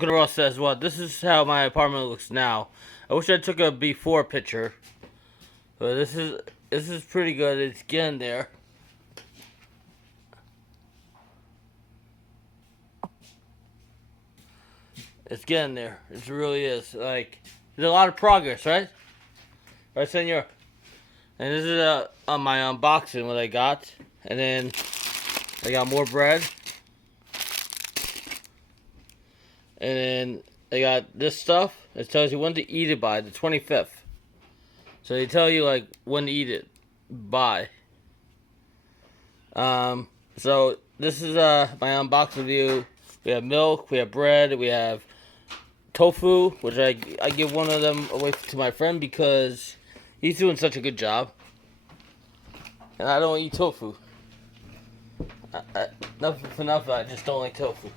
Look at Ross says, "Well, this is how my apartment looks now. I wish I took a before picture, but this is pretty good. It's getting there." It's getting there. It really is. Like, there's a lot of progress, right? Right, senor? And this is on my unboxing what I got. And then I got more bread. And then I got this stuff. It tells you when to eat it by, the 25th. So they tell you, like, when to eat it by. So this is my unboxing view. We have milk, we have bread, we have tofu, which I give one of them away to my friend because he's doing such a good job. And I don't eat tofu. Nothing for nothing, I just don't like tofu.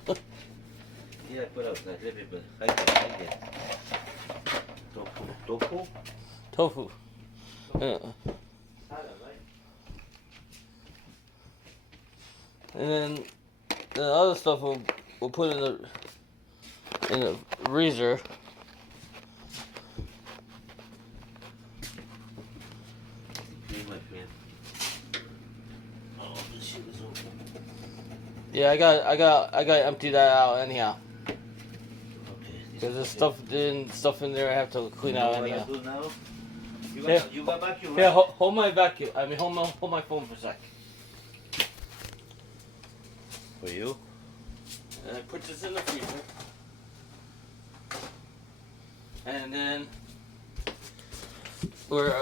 Yeah, put up that little bit. I get. Tofu? Tofu. And then the other stuff we'll put in the freezer. Oh, this shit is open. Yeah, I got to empty that out anyhow. Okay. Because there's stuff in there I have to clean out anyhow. What I do now? You got vacuum, Yeah, right? hold my vacuum. Hold my phone for a sec. For you? And I put this in the freezer. And then we're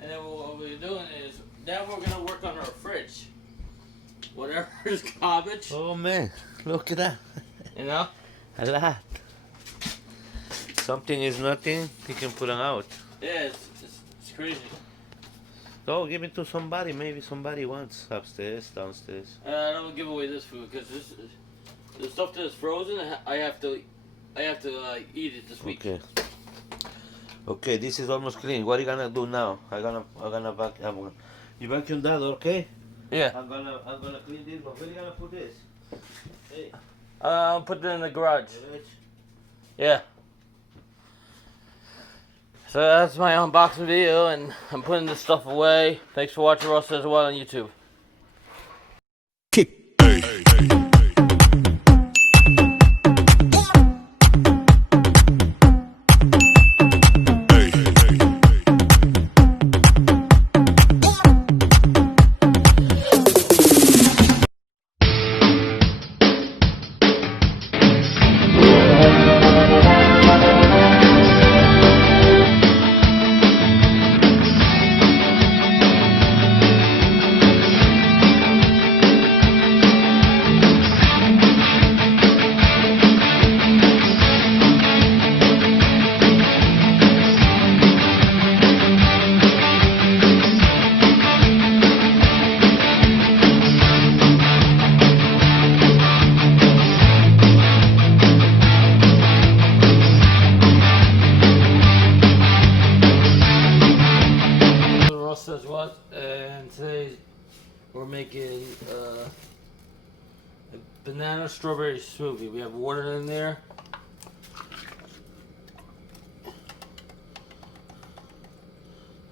and then what we're doing is now we're gonna work on our fridge. Whatever is garbage, Oh man, look at that. you know. A lot. Something is nothing, you can put them out. Yeah, it's crazy. Go give it to somebody, maybe somebody wants upstairs, downstairs. I don't give away this food because the stuff that is frozen. I have to eat it this week. Okay. Okay, this is almost clean. What are you gonna do now? I'm gonna vacuum. You vacuum that, okay? Yeah. I'm gonna clean this, but where are you gonna put this? Hey. I'll put it in the garage. Rich. Yeah. So that's my unboxing video, and I'm putting this stuff away. Thanks for watching Ross Says What on YouTube. Ross Says What, and today we're making a banana strawberry smoothie. We have water in there.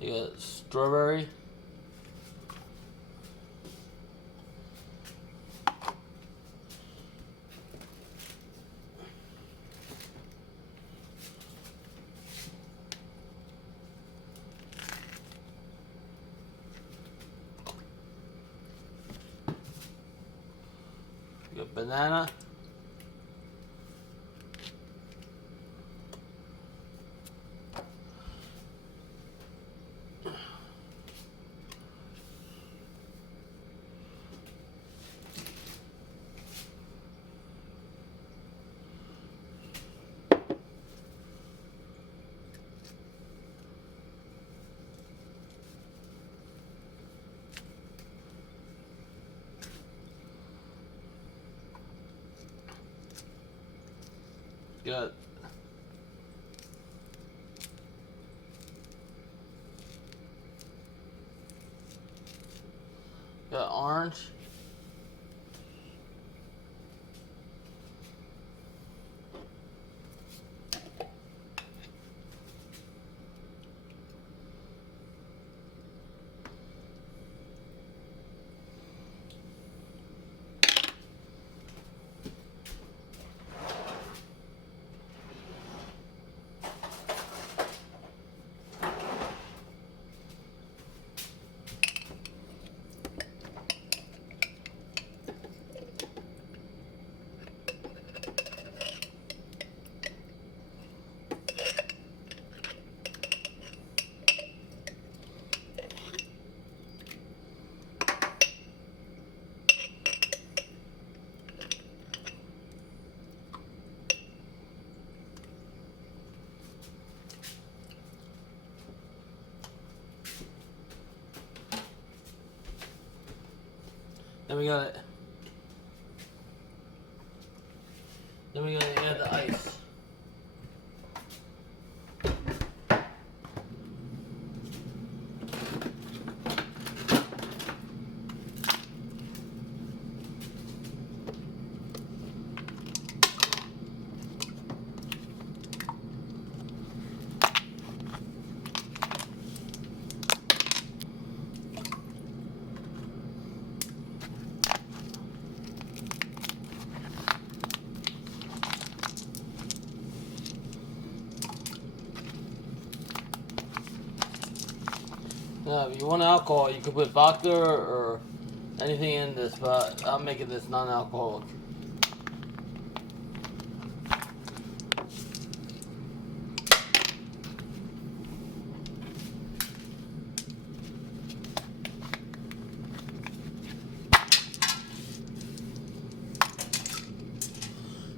You got strawberry. You got banana. Got Got orange. Then we gotta add the ice. Now, if you want alcohol, you could put vodka or anything in this, but I'm making this non-alcoholic.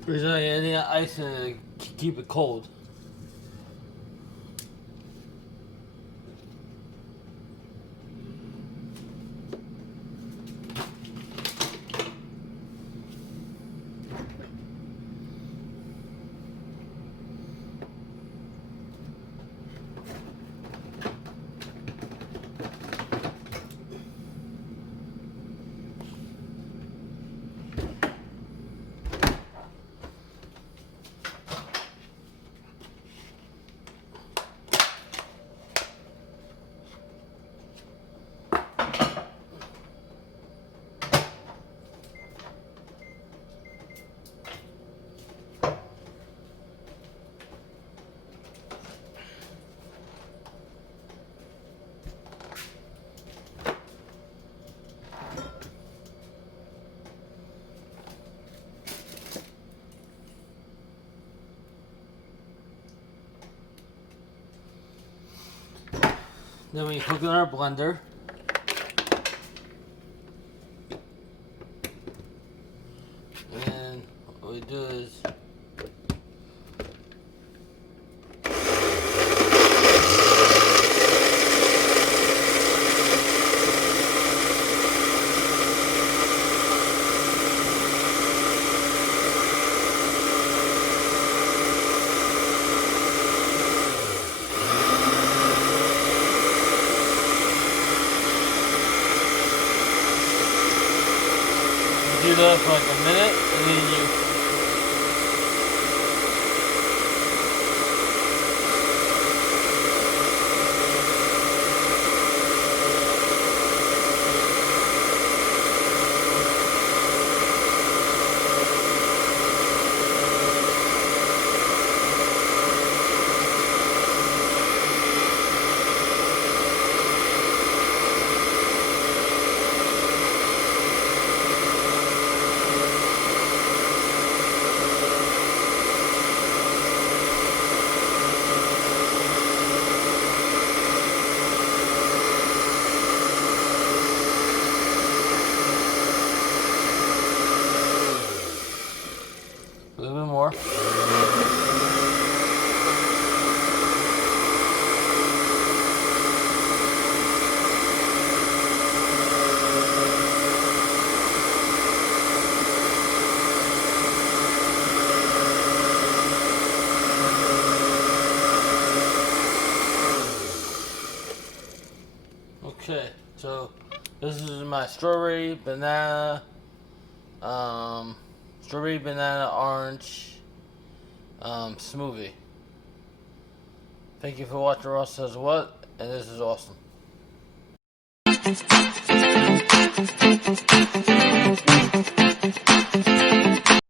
Reason I add ice and keep it cold. Then we hook it in our blender. And what we do is do that for like a minute, and then you a little bit more. Okay, so This is my strawberry banana orange smoothie. Thank you for watching Ross Says What, and this is awesome.